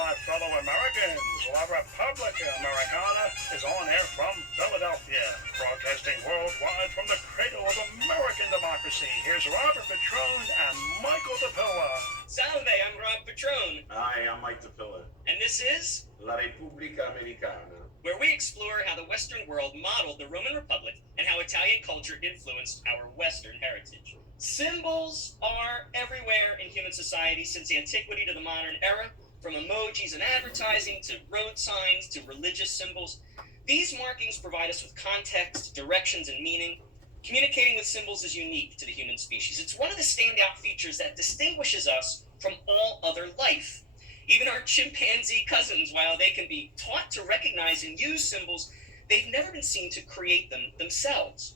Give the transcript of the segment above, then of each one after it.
my fellow Americans. La Repubblica Americana is on air from Philadelphia, broadcasting worldwide from the cradle of American democracy. Here's Robert Petrone and Michael DePilla. Salve, I'm Rob Petrone. Hi, I'm Mike DePilla. And this is La Repubblica Americana, where we explore how the Western world modeled the Roman Republic and how Italian culture influenced our Western heritage. Symbols are everywhere in human society since antiquity to the modern era, from emojis and advertising to road signs to religious symbols. These markings provide us with context, directions, and meaning. Communicating with symbols is unique to the human species. It's one of the standout features that distinguishes us from all other life. Even our chimpanzee cousins, while they can be taught to recognize and use symbols, they've never been seen to create them themselves.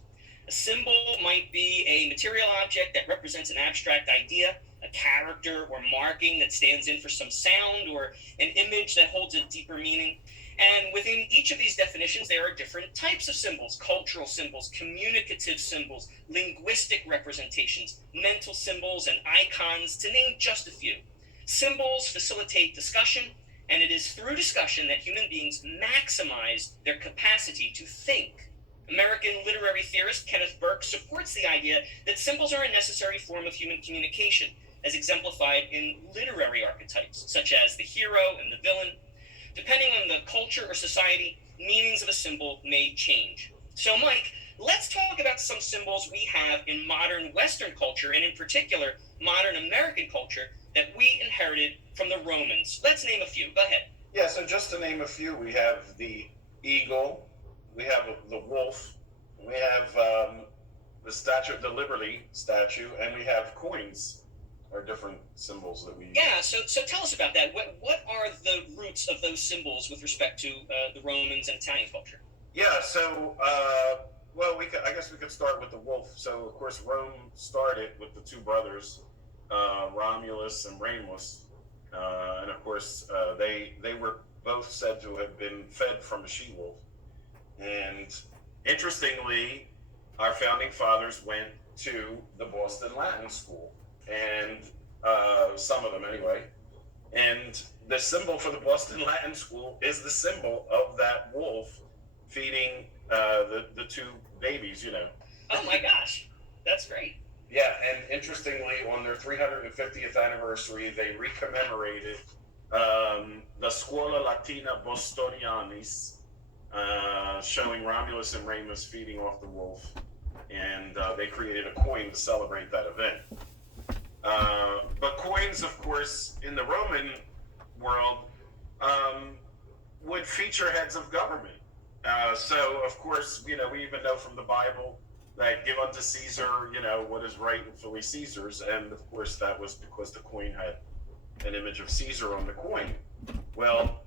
A symbol might be a material object that represents an abstract idea, a character or marking that stands in for some sound, or an image that holds a deeper meaning. And within each of these definitions, there are different types of symbols: cultural symbols, communicative symbols, linguistic representations, mental symbols, and icons, to name just a few. Symbols facilitate discussion, and it is through discussion that human beings maximize their capacity to think. American literary theorist Kenneth Burke supports the idea that symbols are a necessary form of human communication, as exemplified in literary archetypes, such as the hero and the villain. Depending on the culture or society, meanings of a symbol may change. So, Mike, let's talk about some symbols we have in modern Western culture, and in particular, modern American culture, that we inherited from the Romans. Let's name a few. Go ahead. Yeah, so just to name a few, we have the eagle, we have the wolf, we have the statue, the Liberty statue, and we have coins, are different symbols that we use. Yeah, so tell us about that. What are the roots of those symbols with respect to the Romans and Italian culture? Yeah, so, well, I guess we could start with the wolf. So, of course, Rome started with the two brothers, Romulus and Remus, and of course, they were both said to have been fed from a she-wolf. And interestingly, our founding fathers went to the Boston Latin School, and some of them anyway. And the symbol for the Boston Latin School is the symbol of that wolf feeding the two babies, you know. Oh my gosh, that's great. Yeah, and interestingly, on their 350th anniversary, they recommemorated the Scuola Latina Bostonianis, showing Romulus and Remus feeding off the wolf, and they created a coin to celebrate that event. But coins, of course, in the Roman world, would feature heads of government. So, of course, you know, we even know from the Bible that give unto Caesar, you know, what is right and fully Caesar's. And, of course, that was because the coin had an image of Caesar on the coin. Well,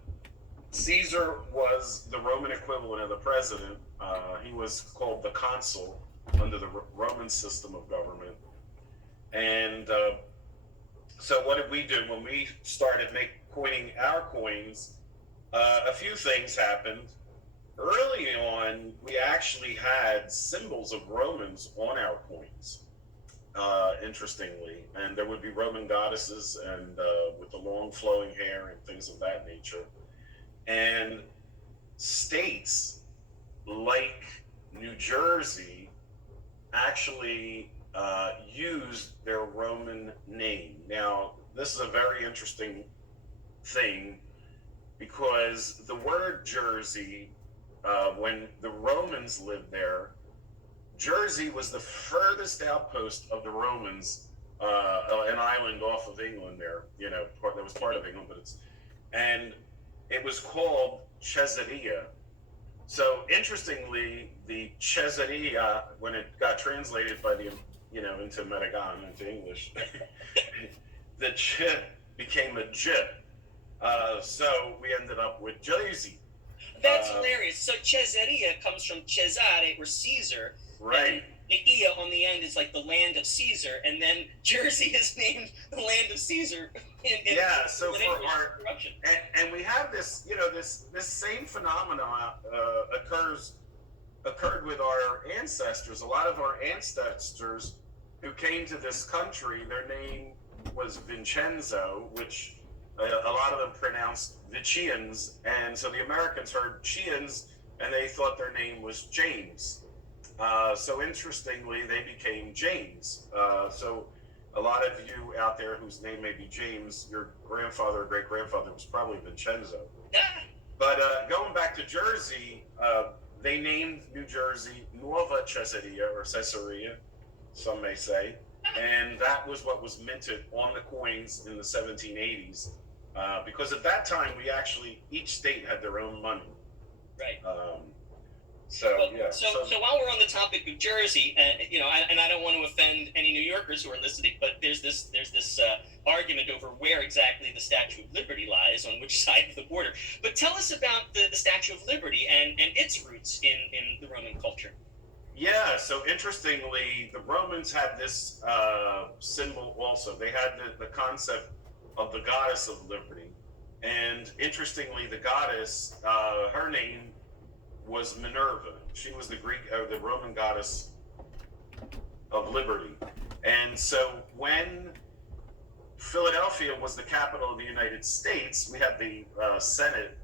Caesar was the Roman equivalent of the president. He was called the consul under the Roman system of government. And so what did we do when we started coining our coins? A few things happened. Early on, we actually had symbols of Romans on our coins, interestingly. And there would be Roman goddesses and with the long flowing hair and things of that nature. And states like New Jersey actually used their Roman name. Now, this is a very interesting thing because the word Jersey, when the Romans lived there, Jersey was the furthest outpost of the Romans, an island off of England there, you know, that was part of England, but it was called Caesarea. So interestingly, the Caesarea, when it got translated by into Americana, into English, the ch became a j. So we ended up with Jersey. That's hilarious. So Caesarea comes from Cesare or Caesar. Right. The ia on the end is like the land of Caesar, and then Jersey is named the land of Caesar. So for our and we have this, you know, this same phenomena occurred with our ancestors. A lot of our ancestors who came to this country, their name was Vincenzo, which a lot of them pronounced the Chians, and so the Americans heard Chians, and they thought their name was James. So interestingly, they became James. So a lot of you out there whose name may be James, your grandfather or great grandfather was probably Vincenzo. But going back to Jersey, they named New Jersey Nuova Caesarea, or Caesarea, some may say, and that was what was minted on the coins in the 1780s. Because at that time, each state had their own money. Right. So while we're on the topic of Jersey, and I don't want to offend any New Yorkers who are listening, but there's this argument over where exactly the Statue of Liberty lies, on which side of the border. But tell us about the Statue of Liberty and its roots in the Roman culture. Yeah, so interestingly, the Romans had this symbol also. They had the concept of the goddess of liberty. And interestingly, the goddess, her name was Minerva. She was the Roman goddess of liberty. And so when Philadelphia was the capital of the United States, we had the Senate.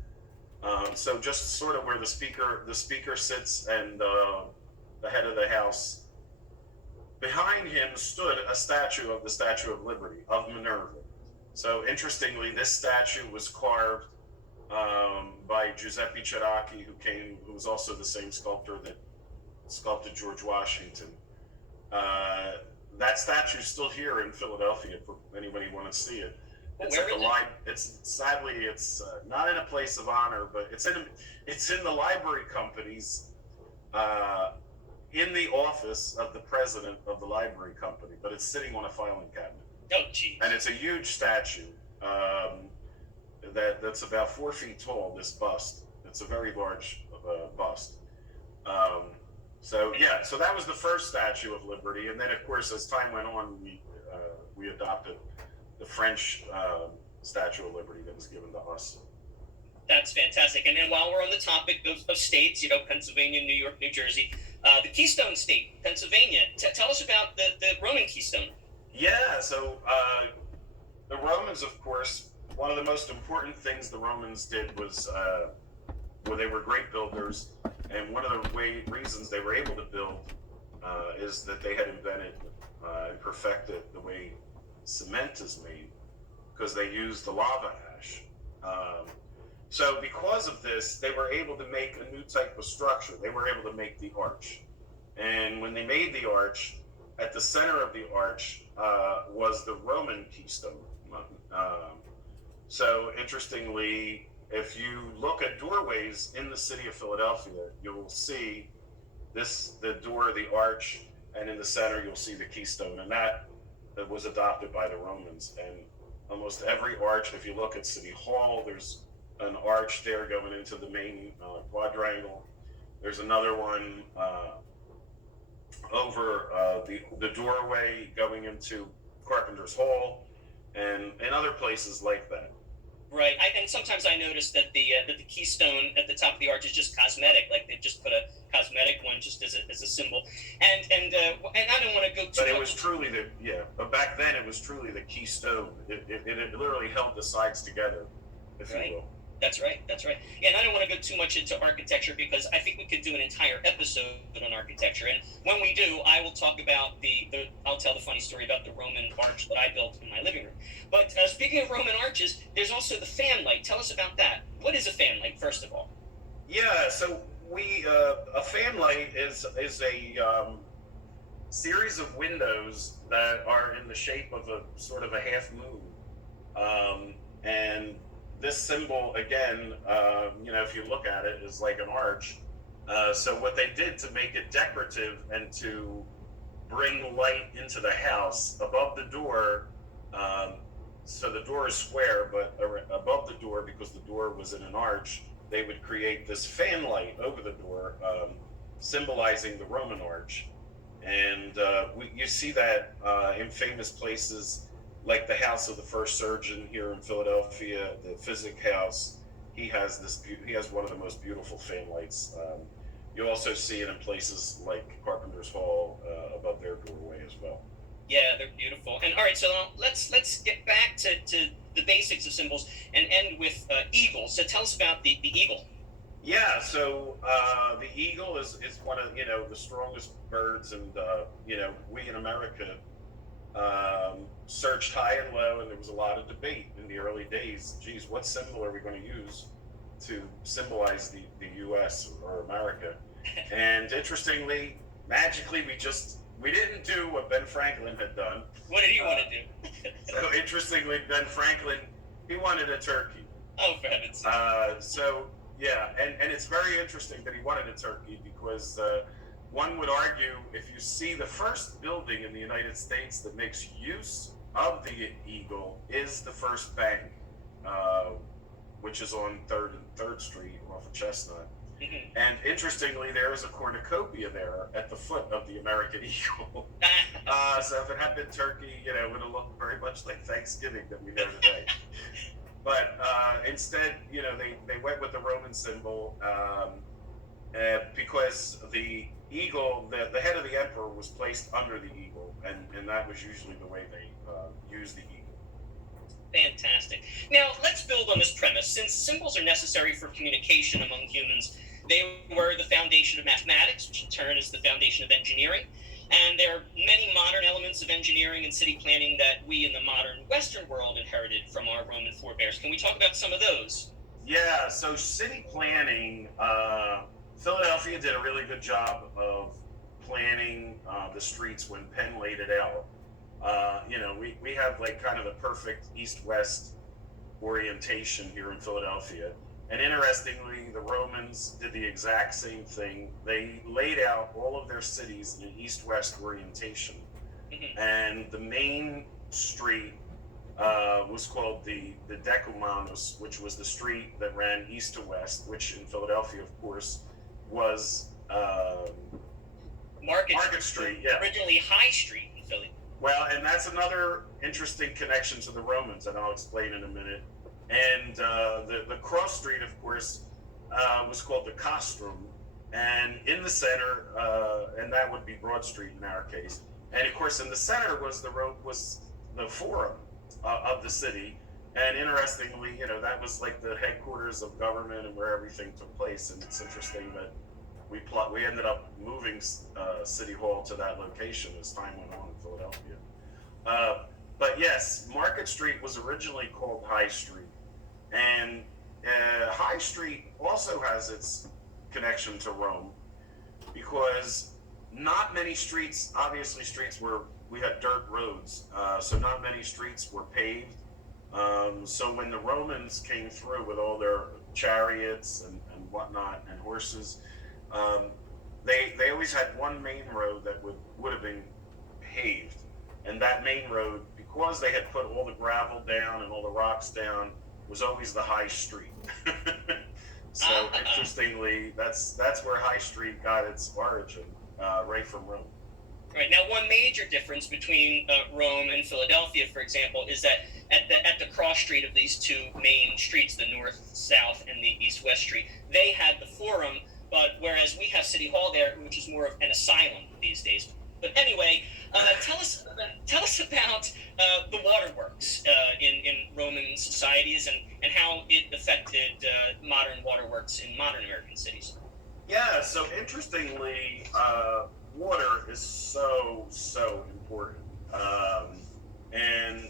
So just sort of where the speaker sits and the head of the House. Behind him stood a statue of the Statue of Liberty, of Minerva. So interestingly, this statue was carved by Giuseppe Ceracchi, who was also the same sculptor that sculpted George Washington. That statue is still here in Philadelphia for anybody who wants to see it. It's at the it's not in a place of honor, but it's in the library company's in the office of the president of the library company, but it's sitting on a filing cabinet. Oh, geez. And it's a huge statue that's about 4 feet tall. This bust. It's a very large bust. So that was the first Statue of Liberty, and then of course, as time went on, we adopted the French Statue of Liberty that was given to us. That's fantastic. And then while we're on the topic of states, Pennsylvania, New York, New Jersey, the Keystone State, Pennsylvania. Tell us about the Roman Keystone. Yeah, so the Romans, of course, one of the most important things the Romans did was, they were great builders, and one of the reasons they were able to build is that they had invented and perfected the way cement is made, because they used the lava ash. So because of this, they were able to make a new type of structure. They were able to make the arch. And when they made the arch, at the center of the arch was the Roman keystone. So interestingly, if you look at doorways in the city of Philadelphia, you'll see the door, the arch, and in the center you'll see the keystone. And that was adopted by the Romans. And almost every arch, if you look at City Hall, there's an arch there going into the main quadrangle. There's another one over the doorway going into Carpenter's Hall, and other places like that. Right, and sometimes I notice that the keystone at the top of the arch is just cosmetic, like they just put a cosmetic one just as a symbol. And I don't want to go too. But it was truly But back then it was truly the keystone. It literally held the sides together, if you will. That's right. Yeah, and I don't want to go too much into architecture because I think we could do an entire episode on architecture. And when we do, I will talk about I'll tell the funny story about the Roman arch that I built in my living room. But speaking of Roman arches, there's also the fanlight. Tell us about that. What is a fanlight, first of all? Yeah, so a fanlight is a series of windows that are in the shape of a sort of a half moon, and this symbol, again, if you look at it, is like an arch. So what they did to make it decorative and to bring light into the house, above the door, so the door is square, but above the door, because the door was in an arch, they would create this fan light over the door, symbolizing the Roman arch. And you see that in famous places, like the house of the first surgeon here in Philadelphia, the Physic House. He has one of the most beautiful fan lights. You also see it in places like Carpenter's Hall above their doorway as well. Yeah, they're beautiful. And all right, so now let's get back to the basics of symbols and end with eagles. So tell us about the eagle. Yeah, so the eagle is one of the strongest birds, and we in America searched high and low, and there was a lot of debate in the early days. Geez, what symbol are we going to use to symbolize the U.S. or America? And interestingly, magically, we didn't do what Ben Franklin had done. What did he want to do? So interestingly, Ben Franklin, he wanted a turkey. Oh, for heaven's sake. So yeah, and it's very interesting that he wanted a turkey because one would argue if you see the first building in the United States that makes use of the eagle is the first bank, which is on Third Street off of Chestnut. Mm-hmm. And interestingly, there is a cornucopia there at the foot of the American eagle. So if it had been turkey, it would have looked very much like Thanksgiving that we know today. But instead, they went with the Roman symbol because the eagle, the head of the emperor was placed under the eagle, and that was usually the way they used the eagle. Fantastic. Now, let's build on this premise. Since symbols are necessary for communication among humans, they were the foundation of mathematics, which in turn is the foundation of engineering. And there are many modern elements of engineering and city planning that we in the modern Western world inherited from our Roman forebears. Can we talk about some of those? Yeah, so city planning, Philadelphia did a really good job of planning the streets when Penn laid it out. We have like kind of the perfect east-west orientation here in Philadelphia. And interestingly, the Romans did the exact same thing. They laid out all of their cities in an east-west orientation. Mm-hmm. And the main street was called the Decumanus, which was the street that ran east to west, which in Philadelphia, of course, was Market Street. Yeah. Originally High Street in Philly. Well, and that's another interesting connection to the Romans, and I'll explain in a minute. And the cross street, of course, was called the Castrum, and in the center, and that would be Broad Street in our case. And of course, in the center was the forum of the city. And interestingly, that was like the headquarters of government and where everything took place. And it's interesting that we ended up moving City Hall to that location as time went on in Philadelphia. But yes, Market Street was originally called High Street. And High Street also has its connection to Rome because not many streets, obviously streets we had dirt roads, so not many streets were paved. So when the Romans came through with all their chariots and whatnot and horses, they always had one main road that would have been paved. And that main road, because they had put all the gravel down and all the rocks down, was always the High Street. So interestingly, that's where High Street got its origin, right from Rome. Right. Now, one major difference between Rome and Philadelphia, for example, is that at the cross street of these two main streets, the north-south and the east-west street, they had the Forum, but whereas we have City Hall there, which is more of an asylum these days. But anyway, tell us about the waterworks in Roman societies and how it affected modern waterworks in modern American cities. Yeah, so interestingly, water is so important. And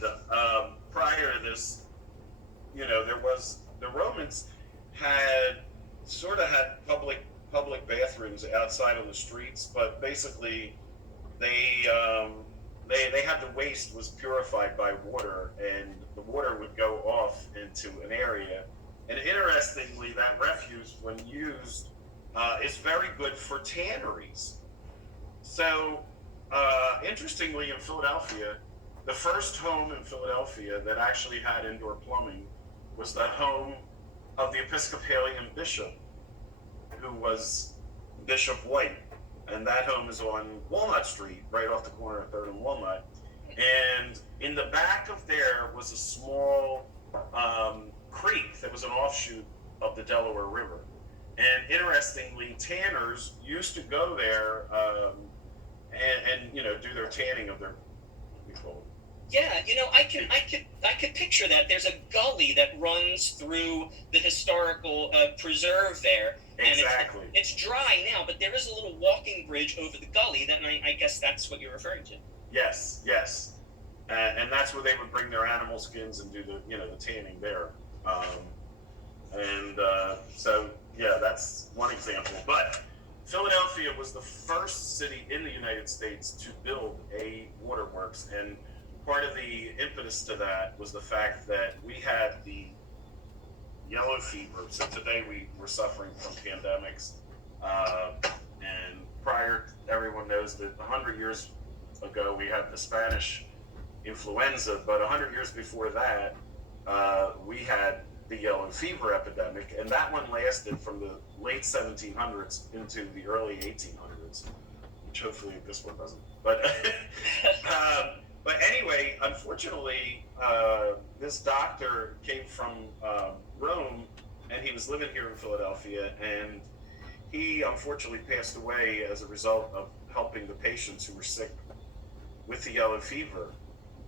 prior to this, the Romans had public bathrooms outside on the streets, but basically they had the waste was purified by water, and the water would go off into an area. And interestingly, that refuse, when used, is very good for tanneries. So, interestingly, in Philadelphia, the first home in Philadelphia that actually had indoor plumbing was the home of the Episcopalian bishop, who was Bishop White. And that home is on Walnut Street, right off the corner of 3rd and Walnut. And in the back of there was a small creek that was an offshoot of the Delaware River. And interestingly, tanners used to go there and do their tanning of their we call it. Yeah, I could picture that. There's a gully that runs through the historical preserve there, and Exactly. it's dry now, but there is a little walking bridge over the gully. That I guess that's what you're referring to. Yes, and that's where they would bring their animal skins and do the tanning there. So yeah, that's one example. But Philadelphia was the first city in the United States to build a waterworks, and part of the impetus to that was the fact that we had the yellow fever. So today we were suffering from pandemics, and prior, everyone knows that 100 years ago we had the Spanish influenza, but 100 years before that, we had the yellow fever epidemic, and that one lasted from the late 1700s into the early 1800s, which hopefully this one doesn't. But but anyway, unfortunately, this doctor came from Rome, and he was living here in Philadelphia, and he unfortunately passed away as a result of helping the patients who were sick with the yellow fever.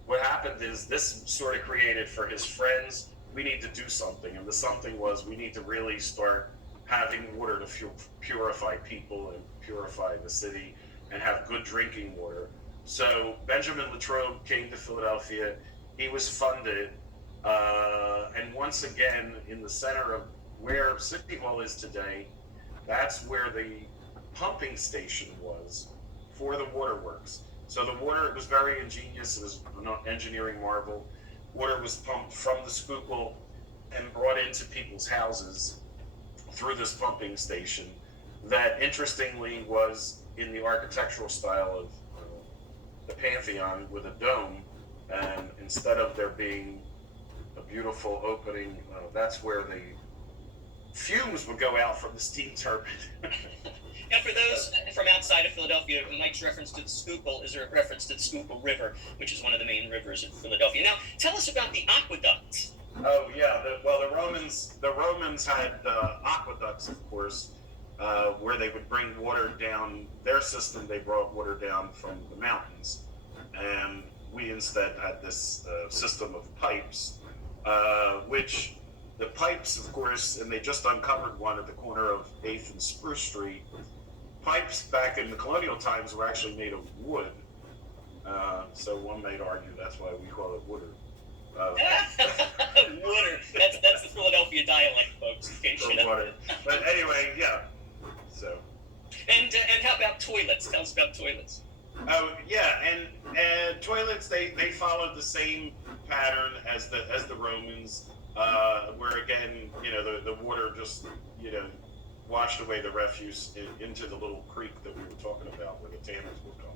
What happened is this sort of created for his friends, we need to do something. And the something was, we need to really start having water to purify people and purify the city and have good drinking water. So Benjamin Latrobe came to Philadelphia. He was funded. And once again, in the center of where City Hall is today, that's where the pumping station was for the waterworks. So the water was very ingenious. It was an engineering marvel. Water was pumped from the Schuylkill and brought into people's houses through this pumping station that, interestingly, was in the architectural style of the Pantheon with a dome. And instead of there being a beautiful opening, that's where the fumes would go out from the steam turbine. Now, for those from outside of Philadelphia, Mike's reference to the Schuylkill is a reference to the Schuylkill River, which is one of the main rivers in Philadelphia. Now, tell us about the aqueducts. Oh yeah, the Romans had aqueducts, of course, where they would bring water down. Their system, they brought water down from the mountains, and we instead had this system of pipes, which the pipes, of course, and they just uncovered one at the corner of 8th and Spruce Street. Pipes back in the colonial times were actually made of wood, so one might argue that's why we call it wooder. Wooder. That's the Philadelphia dialect, folks. In case you know. Water. But anyway, yeah. So. And how about toilets? Tell us about toilets. Oh yeah, and toilets they followed the same pattern as the Romans, where again the water just washed away the refuse into the little creek that we were talking about where the tanners would come.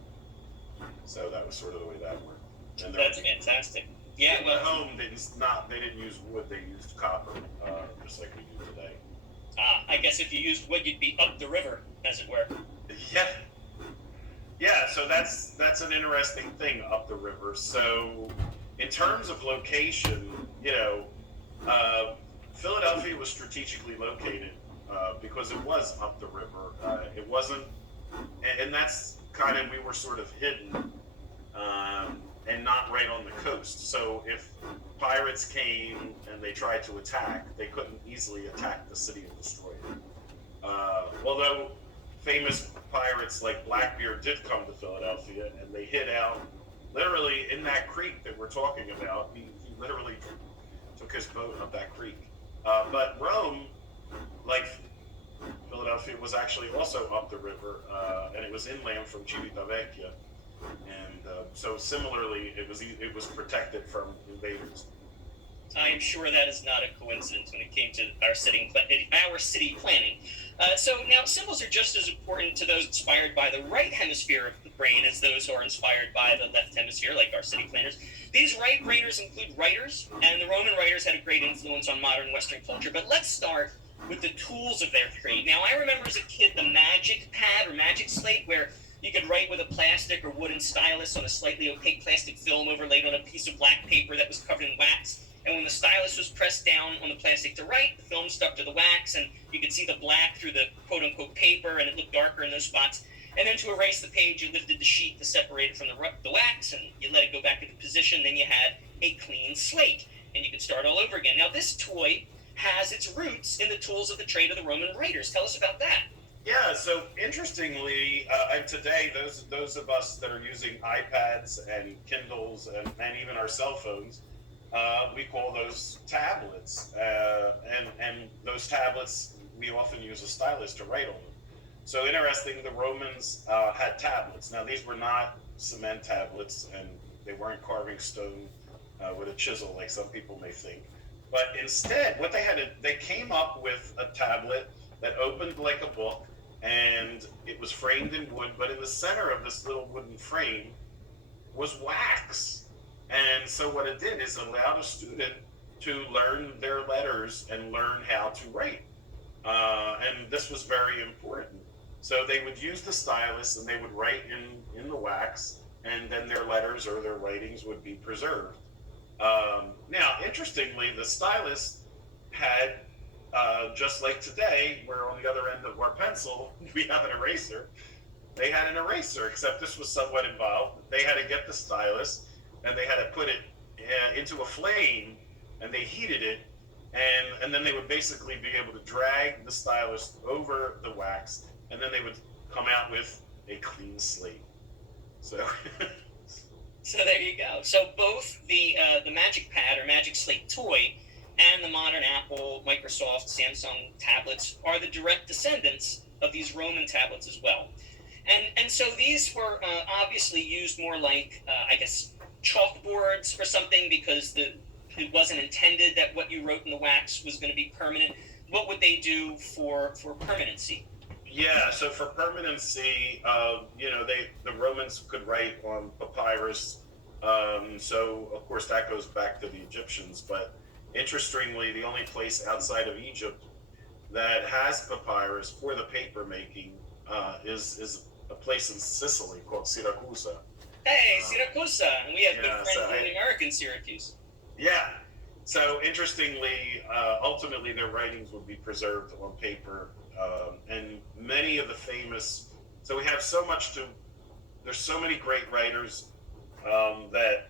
So that was sort of the way that worked. And that's fantastic. Yeah, well, at home they didn't use wood, they used copper, just like we do today. I guess if you used wood, you'd be up the river, as it were. Yeah. So that's an interesting thing, up the river. So in terms of location, Philadelphia was strategically located because it was up the river. It wasn't, and that's kind of, we were sort of hidden. And not right on the coast. So if pirates came and they tried to attack, they couldn't easily attack the city and destroy it. Although famous pirates like Blackbeard did come to Philadelphia, and they hid out literally in that creek that we're talking about. He literally took his boat up that creek. But Rome, like Philadelphia, was actually also up the river, and it was inland from Civitavecchia. And so similarly, it was protected from invaders. I am sure that is not a coincidence when it came to our city planning. So now, symbols are just as important to those inspired by the right hemisphere of the brain as those who are inspired by the left hemisphere, like our city planners. These right brainers include writers, and the Roman writers had a great influence on modern Western culture. But let's start with the tools of their trade. Now, I remember as a kid the magic pad or magic slate, where you could write with a plastic or wooden stylus on a slightly opaque plastic film overlaid on a piece of black paper that was covered in wax. And when the stylus was pressed down on the plastic to write, the film stuck to the wax, and you could see the black through the quote-unquote paper, and it looked darker in those spots. And then to erase the page, you lifted the sheet to separate it from the wax, and you let it go back into position. Then you had a clean slate, and you could start all over again. Now, this toy has its roots in the tools of the trade of the Roman writers. Tell us about that. Yeah, so interestingly, and today, those of us that are using iPads and Kindles and even our cell phones, we call those tablets. And those tablets, we often use a stylus to write on them. So interesting, the Romans had tablets. Now, these were not cement tablets, and they weren't carving stone with a chisel like some people may think. But instead, what they came up with a tablet that opened like a book, and it was framed in wood, but in the center of this little wooden frame was wax. And so what it did is allowed a student to learn their letters and learn how to write. And this was very important. So they would use the stylus and they would write in the wax, and then their letters or their writings would be preserved. Now, interestingly, the stylus had, just like today, where on the other end of our pencil, we have an eraser, they had an eraser, except this was somewhat involved. They had to get the stylus and they had to put it into a flame, and they heated it, and then they would basically be able to drag the stylus over the wax, and then they would come out with a clean slate. So So there you go. So both the Magic Pad or Magic Slate toy and the modern Apple, Microsoft, Samsung tablets are the direct descendants of these Roman tablets as well. And so these were obviously used more like, I guess, chalkboards or something, because it wasn't intended that what you wrote in the wax was going to be permanent. What would they do for permanency? Yeah, so for permanency, the Romans could write on papyrus. So of course that goes back to the Egyptians, but interestingly, the only place outside of Egypt that has papyrus for the paper making is a place in Sicily called Siracusa. Hey, Siracusa! And we have good friends in the American Syracuse. Yeah. So interestingly, ultimately their writings would be preserved on paper, and many of the famous. So we have so much to. There's so many great writers that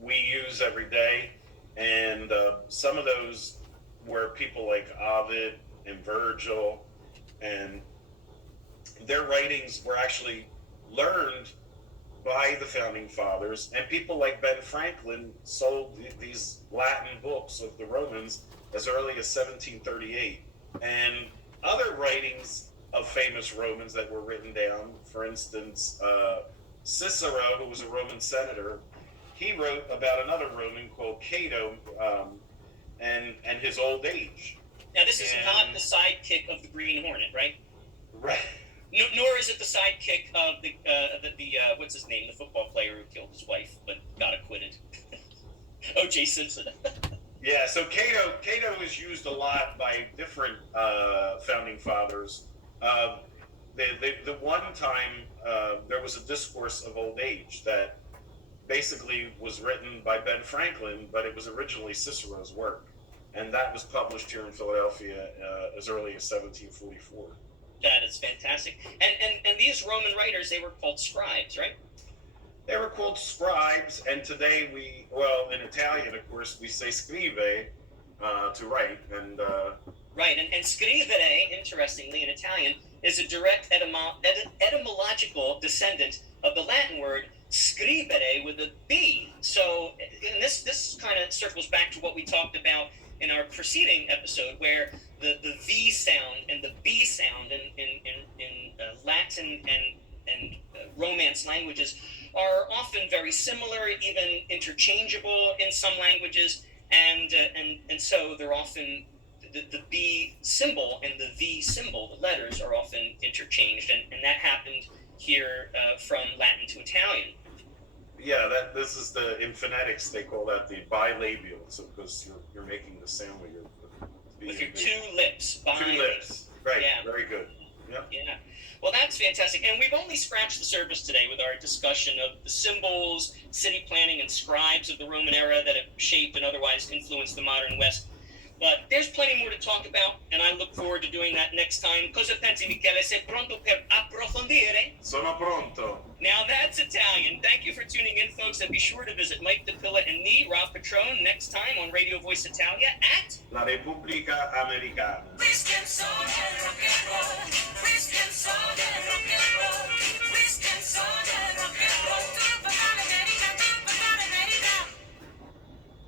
we use every day, and some of those were people like Ovid and Virgil, and their writings were actually learned by the founding fathers, and people like Ben Franklin sold these Latin books of the Romans as early as 1738. And other writings of famous Romans that were written down, for instance, Cicero, who was a Roman senator, he wrote about another Roman called Cato, and his old age. Now, this is not the sidekick of the Green Hornet, right? Right. Nor is it the sidekick of the what's his name, the football player who killed his wife but got acquitted. O.J. Simpson. Yeah, so Cato is used a lot by different founding fathers. The one time there was a discourse of old age that basically was written by Ben Franklin, but it was originally Cicero's work, and that was published here in Philadelphia as early as 1744. That is fantastic. And these Roman writers, they were called scribes, right? They were called scribes, and today in Italian, of course, we say scrive to write. And right, and scrivere, interestingly, in Italian, is a direct etymological descendant of the Latin word scribere with a B. So and this kind of circles back to what we talked about in our preceding episode, where the V sound and the B sound in Latin and Romance languages are often very similar, even interchangeable in some languages, and so they're often the B symbol and the V symbol, the letters, are often interchanged, and that happened here from Latin to Italian. Yeah, this is in phonetics they call that the bilabial, so because you're making the sound with your two lips. Two lips, right? Yeah. Very good. Yep. Yeah. Well, that's fantastic, and we've only scratched the surface today with our discussion of the symbols, city planning, and scribes of the Roman era that have shaped and otherwise influenced the modern West. But there's plenty more to talk about, and I look forward to doing that next time. Cosa pensi, Michele? Sei pronto per approfondire? Sono pronto. Now that's Italian. Thank you for tuning in, folks, and be sure to visit Mike DePilla and me, Rob Petrone, next time on Radio Voice Italia at La Repubblica Americana. Whiskey and soul and rock and roll. Whiskey and soul.